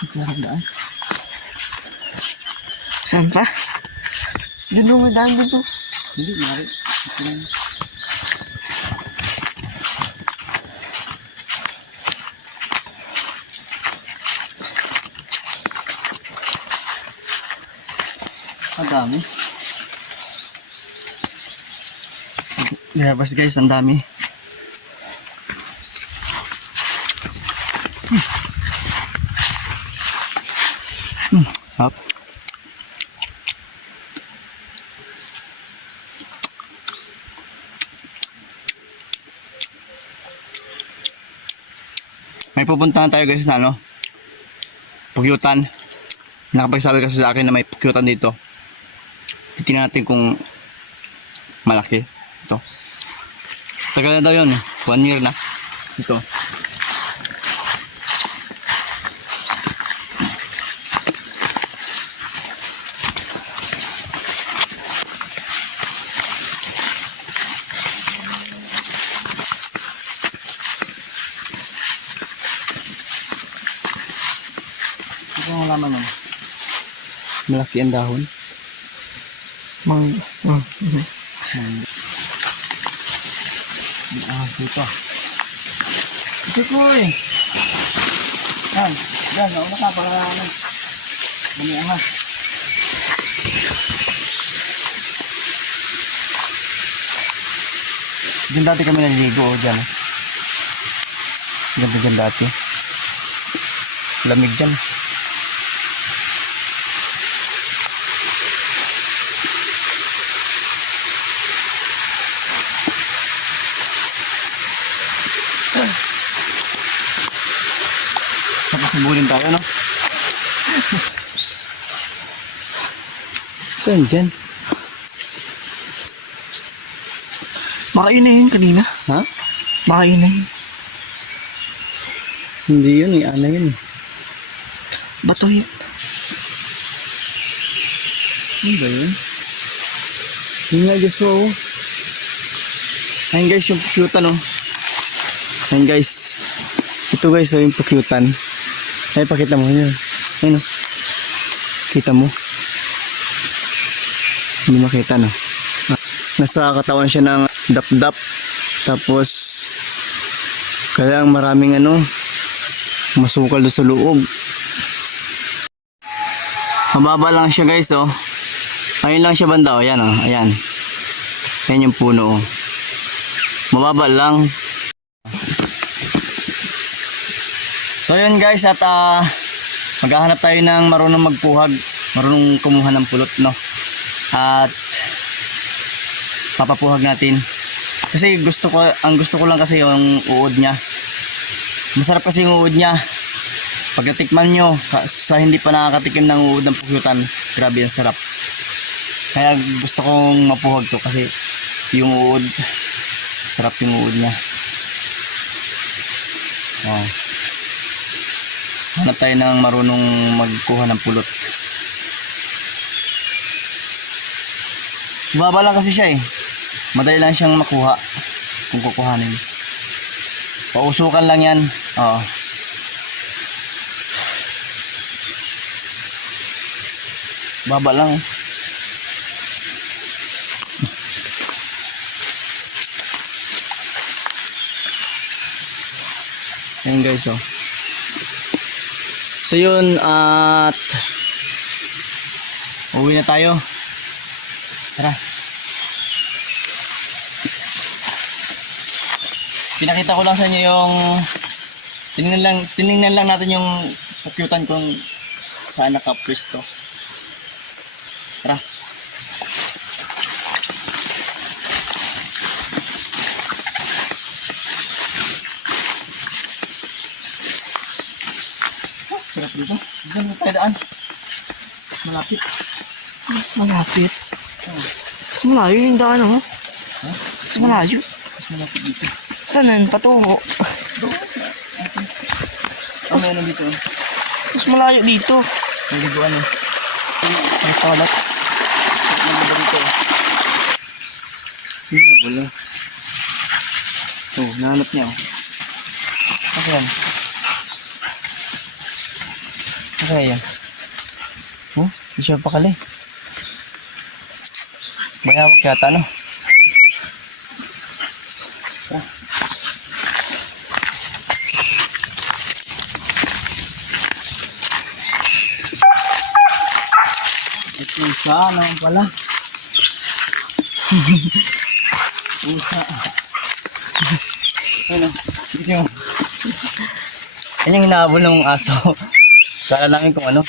Daan. Saan pa? Doon mo daan dito. Hindi, mari. Ang dami. Labas guys, ang dami. Hop. May pupuntahan tayo guys na ano, pugyutan. Nakapagsabi kasi sa akin na may pugyutan dito. Titingnan natin kung malaki ito. Tagal na daw yun, 1 year na ito. Ito ang laman nun. Malaki ang dahon. Dito. Ito ko eh. Yan. Yan. Nauna ka para ano. Bumiangas. Diyan dati kami naliligo o dyan. Ganda dyan dati. Lamig dyan. Tapos nabulin tayo, no? Saan dyan? Makain na yun kanina. Ha? Makain na yun. Hindi yun eh. Ano yun eh. Bato yun. Ano ba yun? Yun nga guys, wow. Ayun guys, yung pukyutan oh. Ayun guys. Ito guys, oh, yung pukyutan. Ay, pakita mo yun. Ayun oh. Kita mo. Hindi makita no. Nasa katawan siya ng dap-dap. Tapos kaya maraming ano, masukal doon sa loob. Mababa lang siya guys oh. Ayun lang siya banda oh. Ayan oh. Ayan. Ayan yung puno oh. Mababa lang. So yun guys, at maghahanap tayo ng marunong magpuhag, marunong kumuha ng pulot no. At papapuhag natin. Kasi ang gusto ko lang kasi yung uod niya. Masarap kasi yung uod niya. Pag natikman nyo, sa hindi pa nakakatikim ng uod ng pukyutan, grabe ang sarap. Kaya gusto kong mapuhag to kasi yung uod, sarap yung uod niya. Oh. Hanap tayo ng marunong magkuha ng pulot. Baba lang kasi siya eh. Madali lang siyang makuha kung kukuhanin. Pausukan lang yan. Oo. Baba lang. Ayan guys oh. So yun at uwi na tayo. Tara. Pinakita ko lang sa inyo yung tiningnan lang natin yung pukyutan kung saan nakapwesto. Tara. Sarap dito. Diyan na tayo daan. Malapit. Malapit. Mas malayo yung daan oh. Mas malayo. Mas malapit dito. Saan patungo? Ano yan dito? Mas malayo dito. May liguan eh. May toilet. Ano ba dito? Hinabol lang. Oh, nahanap niya oh. Ano yan? Ano kaya yun? Oh, di siya pakali. Mayawak yata, no? Ito isa naman pala. Pusa. Ano? Ito yung... Yan yung hinahabol ng aso. Kala namin kung ano.